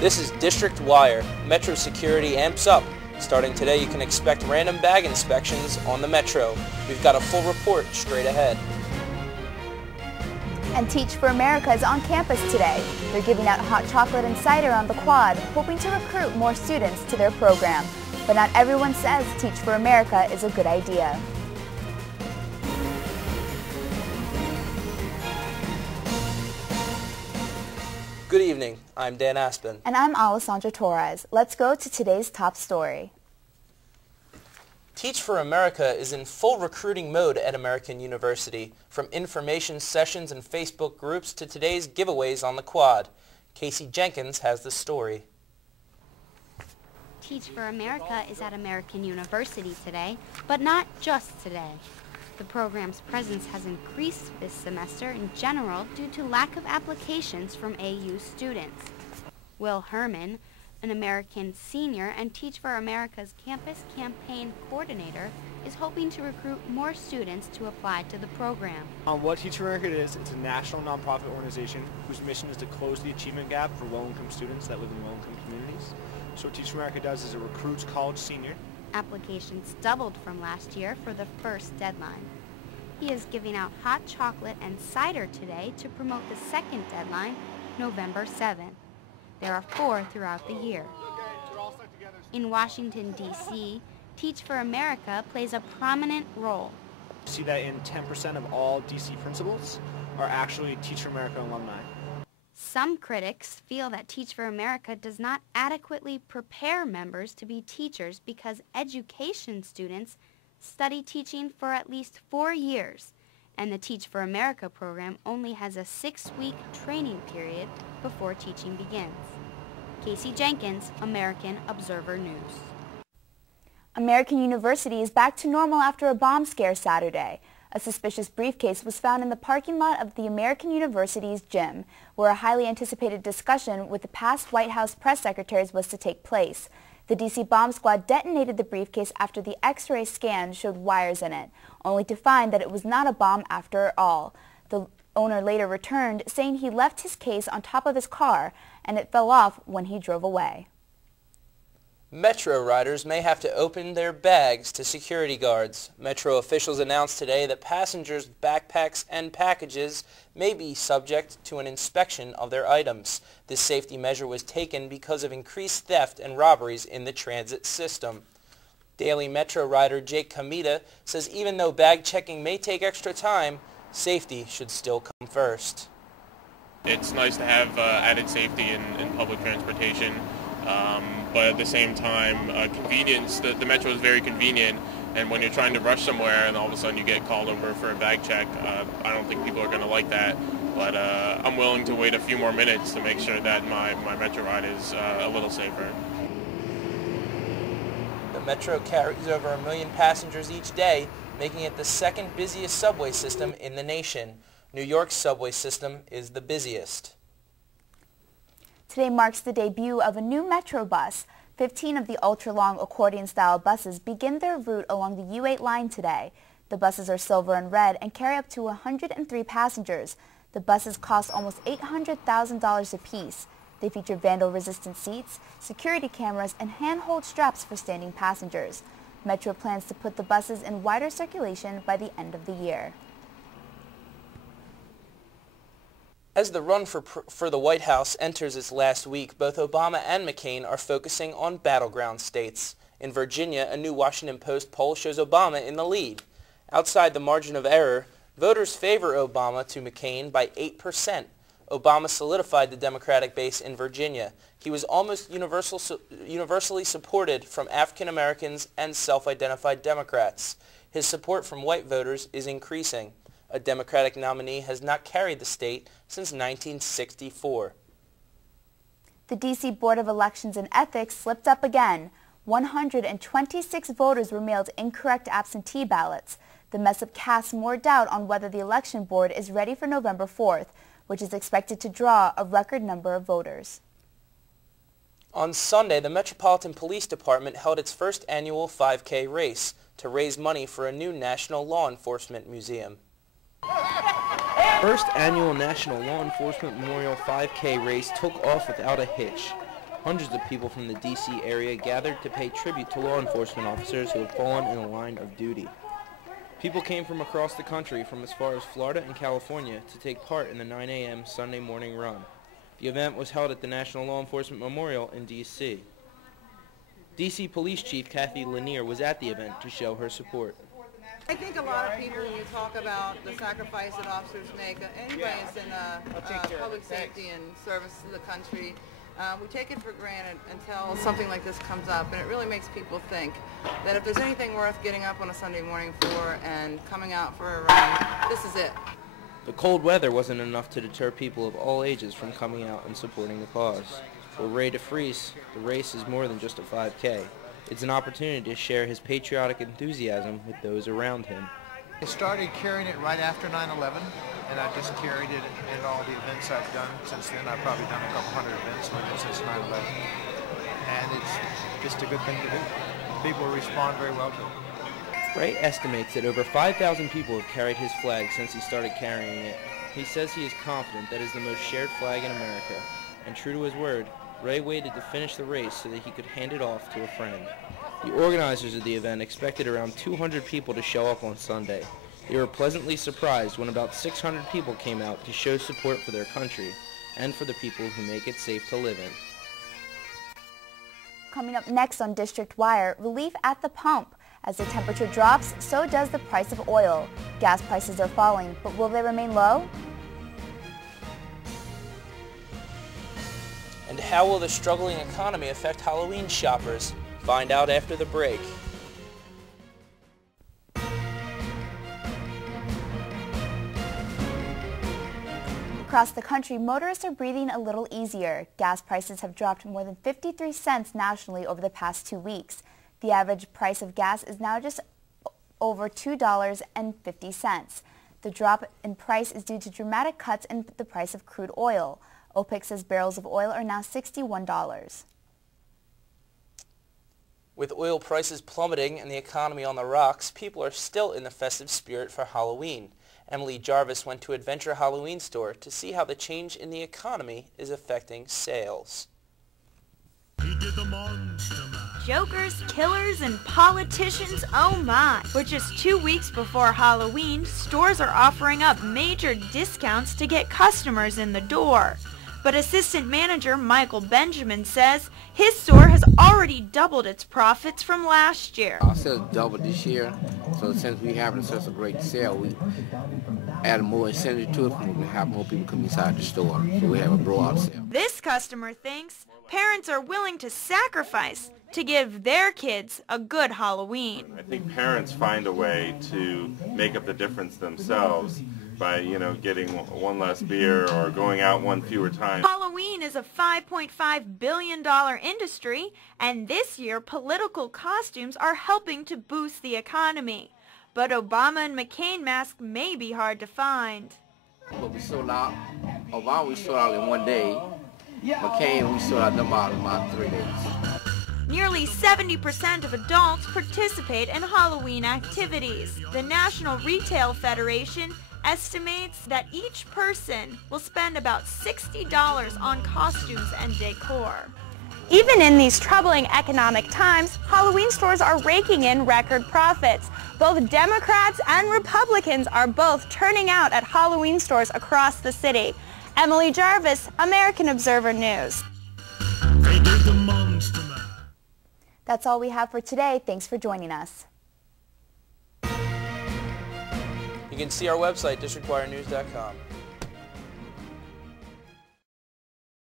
This is District Wire. Metro security amps up. Starting today, you can expect random bag inspections on the Metro. We've got a full report straight ahead. And Teach for America is on campus today. They're giving out hot chocolate and cider on the quad, hoping to recruit more students to their program. But not everyone says Teach for America is a good idea. Good evening, I'm Dan Aspen. And I'm Alessandra Torres. Let's go to today's top story. Teach for America is in full recruiting mode at American University, from information sessions and Facebook groups to today's giveaways on the quad. Casey Jenkins has the story. Teach for America is at American University today, but not just today. The program's presence has increased this semester in general due to lack of applications from AU students. Will Herman, an American senior and Teach for America's campus campaign coordinator, is hoping to recruit more students to apply to the program. What Teach for America is, it's a national nonprofit organization whose mission is to close the achievement gap for low-income students that live in low-income communities. So what Teach for America does is it recruits college seniors. Applications doubled from last year for the first deadline. He is giving out hot chocolate and cider today to promote the second deadline, November 7th. There are 4 throughout the year. In Washington, D.C., Teach for America plays a prominent role. See that in 10% of all D.C. principals are actually Teach for America alumni. Some critics feel that Teach for America does not adequately prepare members to be teachers because education students study teaching for at least 4 years, and the Teach for America program only has a 6-week training period before teaching begins. Casey Jenkins, American Observer News. American University is back to normal after a bomb scare Saturday. A suspicious briefcase was found in the parking lot of the American University's gym, where a highly anticipated discussion with the past White House press secretaries was to take place. The D.C. bomb squad detonated the briefcase after the X-ray scan showed wires in it, only to find that it was not a bomb after all. The owner later returned, saying he left his case on top of his car and it fell off when he drove away. Metro riders may have to open their bags to security guards. Metro officials announced today that passengers' backpacks and packages may be subject to an inspection of their items. This safety measure was taken because of increased theft and robberies in the transit system. Daily Metro rider Jake Kamita says even though bag checking may take extra time, safety should still come first. It's nice to have added safety in public transportation. But at the same time, convenience, the Metro is very convenient, and when you're trying to rush somewhere and all of a sudden you get called over for a bag check, I don't think people are going to like that, but I'm willing to wait a few more minutes to make sure that my Metro ride is a little safer. The Metro carries over 1 million passengers each day, making it the second busiest subway system in the nation. New York's subway system is the busiest. Today marks the debut of a new Metro bus. 15 of the ultra-long accordion-style buses begin their route along the U8 line today. The buses are silver and red and carry up to 103 passengers. The buses cost almost $800,000 apiece. They feature vandal-resistant seats, security cameras, and hand-hold straps for standing passengers. Metro plans to put the buses in wider circulation by the end of the year. As the run for the White House enters its last week, both Obama and McCain are focusing on battleground states. In Virginia, a new Washington Post poll shows Obama in the lead. Outside the margin of error, voters favor Obama to McCain by 8%. Obama solidified the Democratic base in Virginia. He was almost universally supported from African Americans and self-identified Democrats. His support from white voters is increasing. A Democratic nominee has not carried the state since 1964. The D.C. Board of Elections and Ethics slipped up again. 126 voters were mailed incorrect absentee ballots. The mess-up casts more doubt on whether the election board is ready for November 4th, which is expected to draw a record number of voters. On Sunday, the Metropolitan Police Department held its first annual 5K race to raise money for a new National Law Enforcement Museum. First annual National Law Enforcement Memorial 5K race took off without a hitch. Hundreds of people from the D.C. area gathered to pay tribute to law enforcement officers who have fallen in the line of duty. People came from across the country, from as far as Florida and California, to take part in the 9 a.m. Sunday morning run. The event was held at the National Law Enforcement Memorial in D.C. D.C. Police Chief Kathy Lanier was at the event to show her support. I think a lot of people, when we talk about the sacrifice that officers make, anybody that's in public safety and service to the country, we take it for granted until something like this comes up, and it really makes people think that if there's anything worth getting up on a Sunday morning for and coming out for a run, this is it. The cold weather wasn't enough to deter people of all ages from coming out and supporting the cause. For Ray DeFries, the race is more than just a 5K. It's an opportunity to share his patriotic enthusiasm with those around him. I started carrying it right after 9/11, and I've just carried it in all the events I've done since then. I've probably done a couple hundred events with it since 9/11, and it's just a good thing to do. People respond very well to it. Ray estimates that over 5,000 people have carried his flag since he started carrying it. He says he is confident that it is the most shared flag in America, and true to his word, Ray waited to finish the race so that he could hand it off to a friend. The organizers of the event expected around 200 people to show up on Sunday. They were pleasantly surprised when about 600 people came out to show support for their country and for the people who make it safe to live in. Coming up next on District Wire, relief at the pump. As the temperature drops, so does the price of oil. Gas prices are falling, but will they remain low? And how will the struggling economy affect Halloween shoppers? Find out after the break. Across the country, motorists are breathing a little easier. Gas prices have dropped more than 53 cents nationally over the past 2 weeks. The average price of gas is now just over $2.50. The drop in price is due to dramatic cuts in the price of crude oil. OPEC says barrels of oil are now $61. With oil prices plummeting and the economy on the rocks, people are still in the festive spirit for Halloween. Emily Jarvis went to Adventure Halloween store to see how the change in the economy is affecting sales. Jokers, killers, and politicians, oh my! For just 2 weeks before Halloween, stores are offering up major discounts to get customers in the door. But assistant manager Michael Benjamin says his store has already doubled its profits from last year. Our sales doubled this year, so since we having such a great sale, we added more incentive to it to have more people come inside the store, so we have a blowout sale. This customer thinks parents are willing to sacrifice to give their kids a good Halloween. I think parents find a way to make up the difference themselves by, getting one less beer or going out one fewer time. Halloween is a $5.5 billion industry, and this year political costumes are helping to boost the economy. But Obama and McCain masks may be hard to find. But we sold out. Obama we sold out in 1 day. McCain we sold out in about 3 days. Nearly 70% of adults participate in Halloween activities. The National Retail Federation estimates that each person will spend about $60 on costumes and decor. Even in these troubling economic times, Halloween stores are raking in record profits. Both Democrats and Republicans are both turning out at Halloween stores across the city. Emily Jarvis, American Observer News. That's all we have for today. Thanks for joining us. You can see our website, districtwirenews.com.